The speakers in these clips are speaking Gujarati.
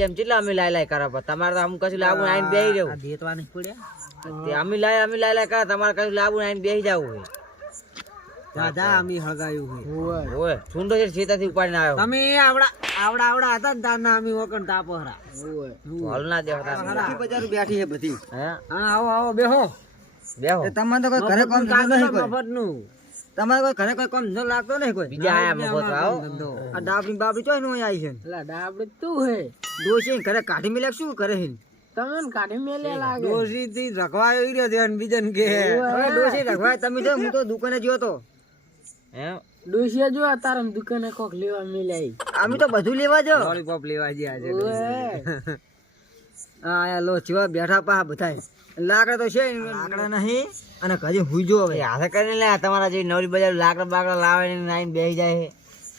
એમ કેટલા અમે લાય કરો તમારે તો અમુક કશું લાવવું આઈને બેહી રહ્યું દેતવા નહીં પડ્યા તે અમે લાય કરો તમારે કશું લાવવું આઈને બેહી જવું હોય દાદા અમે હળગાયું હોય ઓય સુંદર છે ખેતરથી ઉપાડીને આવ્યો તમે આવડા હતા ને તારના અમે વકણ તાપહરા હોલ ના દેવતા બજાર બેઠી છે બધી હે હા આવો બેહો તમારે તો કોઈ ઘરે કામ નહીં કોઈ મફતનું તમારે કોઈ ઘરે કોઈ કામ ન લાગતો નહીં કોઈ બીજા આયા મફત આવો આ ડાબડી બાબડી ચોય નું આવી છે એટલે ડાબડે તું હે ડોશી ઘરે કાઢી મેલે શું કરે છે તમને કાઢી મેલે લાગે ડોશી થી રખવાયો ઈ રહ્યો ધ્યાન બીજન કે હવે ડોશી રખવાય તમે તો હું તો દુકાને ગયો તો એમ ડોશિયા જો તારે દુકાને કોક લેવા મેલ્યા અમે તો બધું લેવા જો લોલીપોપ લેવા ગયા છે આ લો ચીવા બેઠા પા બધાય લાકડા તો છે લાકડા નહીં અને કદી હુઈજો હવે હાથે કરીને લે તમારા જે નવરી બજાર લાકડા બાકડા લાવે ને આઈને બેહી જાય છે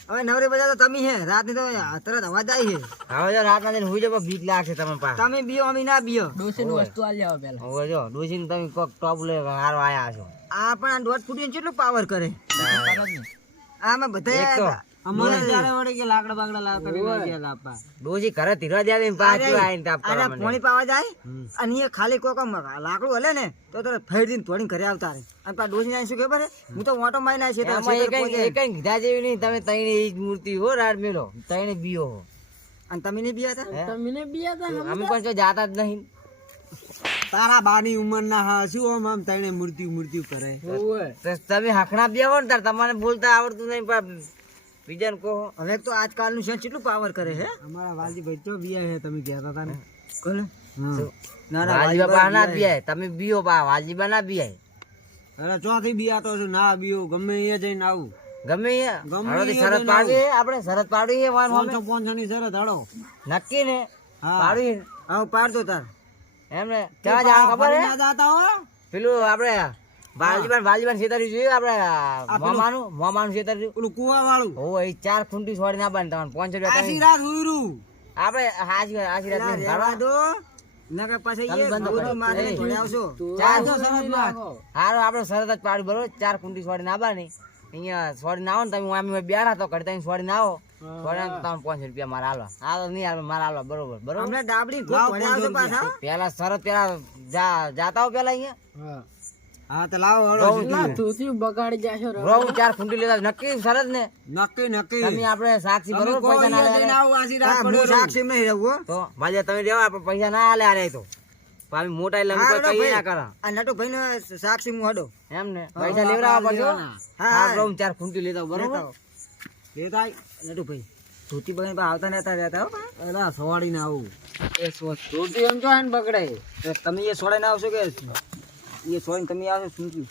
હવે નવરી બજાર તો તમે હે રાતની તો તરત અવાજ આવી છે હવે જો રાતના જઈને હુઈ જાવ બીક લાગશે તમને પા તમે બીઓ અમે ના બીઓ ડોશીનું વસ્તુ આલ જાવ પેલા હવે જો ડોસીને તમે કોક ટોપ લે હારો આયા છો આ પણ આ દોઢ ફૂટી કેટલું પાવર કરે આમાં એક તો બધા અમારે ત્યારે વળી કે લાકડા બાકડા લાવતા લેવા ગયા લાપા ડોસી ઘરે ધીરવા દે ને પાછું આઈને તાપ કરવા અરે માંડે. પોણી પાવા જાય અને એ ખાલી કોક આમ લાકડું હલે ને તો તરત ફેર દીને તોડીને ઘરે આવતા રહે અને પા ડોસી નાઈ શું ખબર હે હું તો ઓટો મારી નાખી છે એમાં એકઈ કીધા જેવી નહીં તમે તઈને ઈ જ મૂર્તિ હો રાડ મેલો તઈને બીઓ હો અને તમે નહીં બીયા હતા હે? તમને બીયા તા અમે પણ તો જાતા જ નહીં તારા બાની ઉંમર ના હા શું આમ તને મૃત્યુ કરે તો તમે હકણા બે હો ને તાર તમારે બોલતા આવડતું નહીં પણ બીજાને કહો હવે તો આજકાલનું છે કેટલું પાવર કરે હે અમારા વાલજી ભાઈ તો બીયા હે તમે કહેતા હતા ને કોને ના વાલજીબા બા ના બીયાય તમે બીઓ બા વાલજીબા ના બીયાય અરે ચોથી બીયા તો છું ના બીયો ગમે એ જઈને આવું ગમે ગમે હળોથી એ શરત જઈને પાડવી હે આપણે શરત પાડવી હે વાન સામે. 500 ની શરત હડો નક્કી ને હા. પાડવી આવું પાડતો તાર એમને ક્યાં જાણ ખબર હે ના જાતા હો પેલું આપણે વાલજીબાન છેતરી જોયું આપણે મોમાનું છેતરી પેલું કુવા વાળું ઓ એ 4 ખૂંટી છોડી ના બાંધ તમને 500 રૂપિયા આશીર્વાદ હુઈરું આપણે આશીર્વાદ નહીં રહેવા દો નકર પછી તમે એ બંધ દોરી કરો. મારીને એ. ઘોડે આવશો ચાર શરત માં હારું આપણે શરત જ પાડી બરોબર 4 ખૂંટી છોડી ના બાની અહીંયા છોડી ના આવો ને તમે આમ બેઠા તો ઘડી તમે છોડી ના આવો છોડી તમને 500 રૂપિયા મારા હાલવા હાલો નહીં હાલવા મારા હાલવા બરોબર બરોબર અમને ડાબડી ઘોડ ઘોડે આવશો પાછા પેલા શરત પેલા જાતા હો પેલા અહીંયા હા તો લાવો હળો રહું બગાડી જાશો 4 ખૂંટી લેતા નક્કી શરત ને નક્કી તમે આપણે સાક્ષી બરોબર પૈસા ના જઈને લે આવું આશીર્વાદ હા, હું પડ્યો સાક્ષી નહીં રહું હો. તો ભાઈ તમે રેવા આપણે પૈસા ના આલે આલે તો પાછી મોટા એટલે હા, કોઈ કઈ ના કરા આ નટુભાઈ ને સાક્ષી હું હડો એમ ને પૈસા લેવડાવવા પડજો હા, હા રહું 4 ખૂંટી લેતા હો, બરોબર લેતા નટુભાઈ ધોતી બગીને પા આવતા નતા રહેતા હો પા. એલા સવાડી ના આવું એ સોચ ધોતી એમ જો ને બગડે તો તમે એ સોડાઈને આવશો કે એ સોડીને તમે આવશો શું થયું?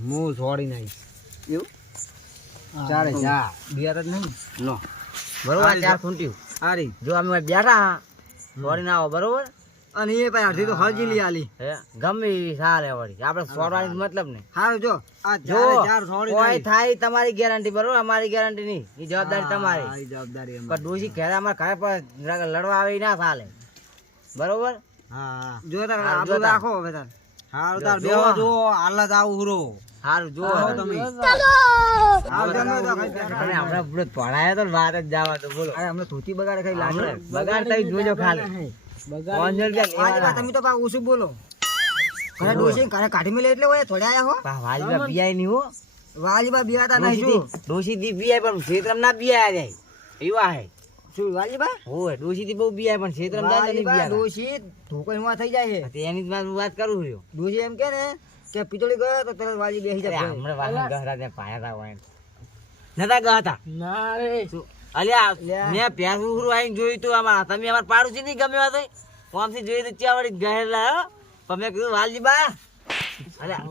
હું સવાડી નાઈશ એવું ચાલે જા બિયાર જ નહીં લો બરોબર આ 4 ખૂંટી હારી જો અમે બેઠા સોરી ના આવો બરોબર અને એ ભાઈ અડધી તો હળજી લઈ આલી હે ગમે એવી સારે વળી આપણે સોરવાની મતલબ નહીં હારું જો આ જો ચાર સોડી કોઈ થાય તમારી ગેરંટી બરોબર અમારી ગેરંટી નહીં એ જવાબદારી તમારી આ જવાબદારી એમ પણ ડોશી ઘરે અમારે ઘરે પર લડવા આવે ઈ ના ચાલે બરોબર હા જો તાર હા, આબરૂ જો તાર. રાખો હવે તાર હારું તાર જો. બેહો જો હાલત આવું હુરો સારું જો આવો તમે આવ તમે તો ખાઈ અને હમણાં પૂરો ભણાયો તો વાત જ જવા તો બોલો અરે અમને ધોતી બગાડે ખાઈ લાગે બગાડ થઈ જોજો ખાલી 500 રૂપિયા આજે બા તમે તો પા ઓછું બોલો ઘરે ડોસી ઘરે કાઢી મેલે એટલે ઓય થોડે આયા હો વાલીબા બીઆઈ નહીં હો વાલીબા બિયાતા નહીં શું ડોશી દી બીઆઈ પણ ક્ષેત્રમ ના બીઆઈ જાય એવા હે શું વાલીબા હોય ડોશી થી બહુ બીઆઈ પણ ક્ષેત્રમ જાય તો નહીં વાલીબા બીઆઈ ડોસી ઢોકળમાં થઈ જાય છે એની જ વાત કરું રહ્યો ડોસી એમ કે ને કે પિતળી ગયો તો તરત વાલી બેસી જાય હમણાં વાસણ ગહરા ત્યાં પાયા તા હોય નતા ગહતા ના રે અલ્યા મેં પેલું ઉરું આઈને જોયું તું આમાં તમે અમાર પાડોશી નહીં ગમે હતો કોમથી જોયું તો ત્યાં વળી ગહેલા હો પણ મેં કીધું વાલજી બા અલ્યા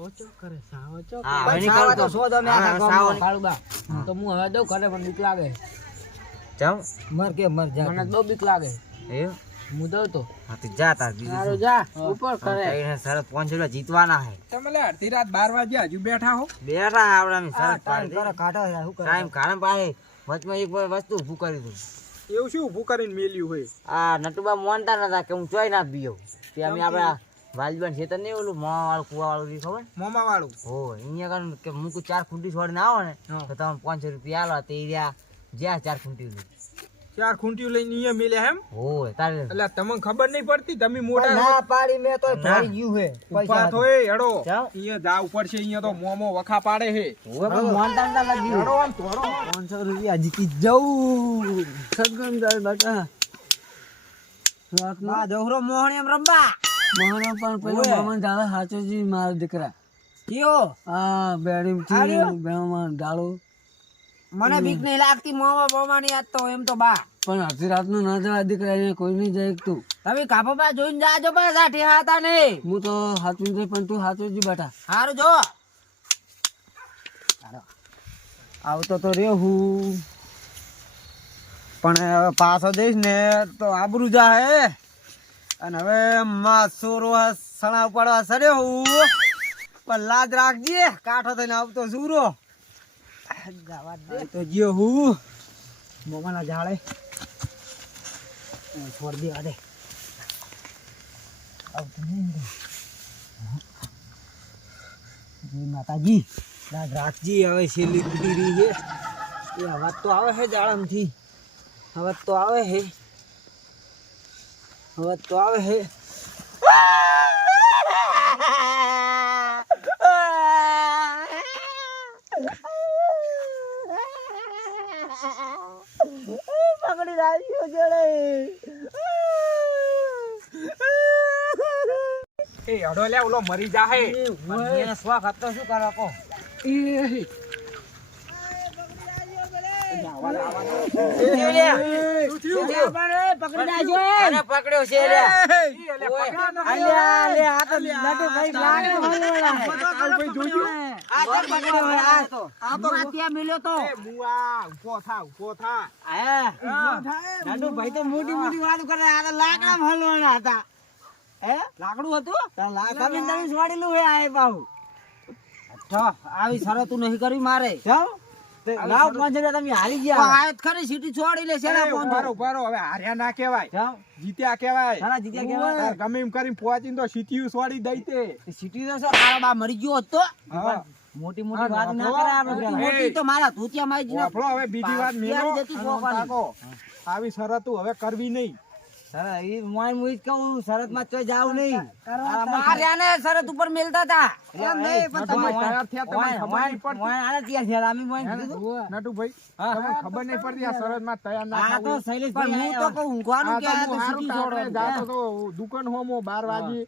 હા હવે નહીં કરું તો તો સો તમે આખા હા, સાવ ગામમાં. નહીં. તો હું હવે દઉં ઘરે પણ બીક લાગે જાઉં મર કે મર જા મને બહુ બીક લાગે એવું હું દઉં તો હા તો જા તાર બીજું સારું શું? જા ઉપર હા, કરે કઈને શરત 500 રૂપિયા જીતવાના હે તમે અડધી રાત 12 વાગ્યા હજુ બેઠા હો બેઠા આવડે અમે શરત ટાઈમ પાડી કરે કાઢો યાર, શું કરે ટાઈમ કારણ પાસે વચમાં એક વસ્તુ ઊભું કરી દઉં એવું શું ઊભું કરીને મેલ્યું હોય આ નટુબા મોનતા નતા કે હું ચોય ના બીયો તે અમે આપડા વાલજીબાન ખેતર નહીં ઓલું મોં વાળું કુવા વાળું ઈ ખબર મોમા વાળું હો અહીંયા કણ કે મૂકું 4 ખૂંટી છોડીને આવો ને તો તમે 500 રૂપિયા આલો તે રહ્યા જ્યાં 4 ખૂંટી ચાર ખૂંટીઓ લઈને અહીંયા મેલ્યા એમ ઓય તારે એટલે તમને ખબર નહીં પડતી તમે પણ મોટા ના પાડી મેં તો ભાઈ ગયું હે ઉભા પૈસા થોય હેડો જાઓ. અહીંયા જાવ પડશે અહીંયા તો મોમો વખા પાડે હે ઓય પણ મોનતા નતા લાગ્યું હેડો આમ તોડો 500 રૂપિયા જીતી જવું સદગમ જાય બેટા આ દોહરો મોહણી એમ રંબા મારો પણ પેલો મામા ડાળો હાચોજી મારા દીકરા કયો આ બેડીમ આર્યો? થી બેમાં ડાળો મને બીક નહીં લાગતી મોમા બોમાની યાદ તો એમ તો બા પણ અડધી રાતનું ના જવા દીકરા અહીંયા કોઈ નહીં જાય તું તમે કાપા જોઈને જાજો બસ આ ઠેહા હતા ને હું તો હાચવી જાય પણ તું હાચોજી બેટા સારું જો આવતો તો રહ્યો હું પણ હવે પાછો જઈશ ને તો આબરૂ જા હે અને હવે માસોરો સણા ઉપાડવા સર્યો હું પણ લાજ રાખજે કાઠો થઈને આવતો સુરો તો જ્યો હું મોમાના ઝાડે છોડ દેવા દે આવતું નહીં ને. જય માતાજી લાજ રાખજી હવે છેલ્લી તૂટી રહી છે એ અવાજ તો આવે છે જાળમથી અવાજ તો આવે છે અવાજ તો આવે છે પકડી રાખ્યો જોડે એ હેડો લે ઓલો મરી જાહે મને શોખ હતો શું કરવા કહો અરે પકડ્યો છે રે ભાઈ તો મોટી મોટી વાત કરે આ તો લાકડા હલવાના હતા હે લાકડું હતું તમે વાડેલું હે આ બાહુ આવી શરતું નહીં કરી મારે લાવ 5,000 તમે હારી ગયા આયત ખરી સીટી છોડી લે શેના ઉભારો ઉભારો હવે હાર્યા ના કહેવાય જીત્યા કહેવાય સારા જીત્યા કહેવાય. તાર ગમે એમ કરીને પહોંચીને તો સીટીયું છોડી દઈ તે સીટી તો શું મારા બા મરી ગયો હતો હા. મોટી મોટી વાત ના કરે આપણે પેલા. મોટી તો મારા ધોતિયા માઈ આપણો હવે બીજી વાત મેલો ત્યારે જતી અને પોકવાની. તાકો. આવી શરતું હવે કરવી નહીં સર ઈ મોય મુઈ જ કહું શરત માં ચોય જાવ નહીં માર્યા ને શરત ઉપર મેલતા હતા એમ નહીં પણ તમે તૈયાર થયા તમને ખબર નહીં પડતી મોય આને તૈયાર થયા અમે મોય કીધું નટુભાઈ તમને ખબર નહીં પડતી આ શરતમાં તૈયાર ના આ તો થવું. શૈલેષ પણ હું તો કહું ઊંઘવાનું આ કે તો આ તો હું હારું સીટી તાકડે છોડો જાતો તો દુકાન હોમો 12 વાગે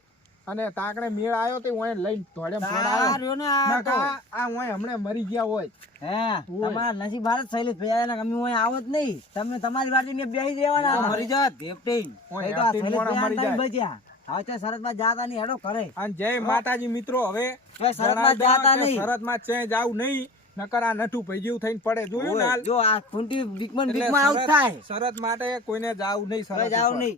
અને તાકડે મેળ આવ્યો તે ઓય લઈને ધોળે ફોડાયો તાર્યો ને આ તો નકા આ ઓય હમણે મરી ગયા હોય હે તમારા નસીબ ભારત શૈલેષ ભૈયા ને અમે ઓય આવત નહીં તમે તમારી વાડી ને બેહી રહેવાના મરી જાત દેવટીન ઓય એ તો આ હેતીન શૈલેષ મોણા ભૈયા મરી જાય. બચ્યા હવે તો શરતમાં જાતા નહીં હેડો કરે અને જય માતાજી મિત્રો હવે હવે શરતમાં જાતા નહીં શરતમાં ચેન્જ જાવ નહીં નકર આ નઠું ભાઈ જેવું થઈને પડે જોયું ને હાલ? જો આ ખૂંટી બીકમાં એટલે બીકમાં આઉટ થાય શરત માટે કોઈને જાવ નહીં હવે શરત જાવ ઉપર. નહીં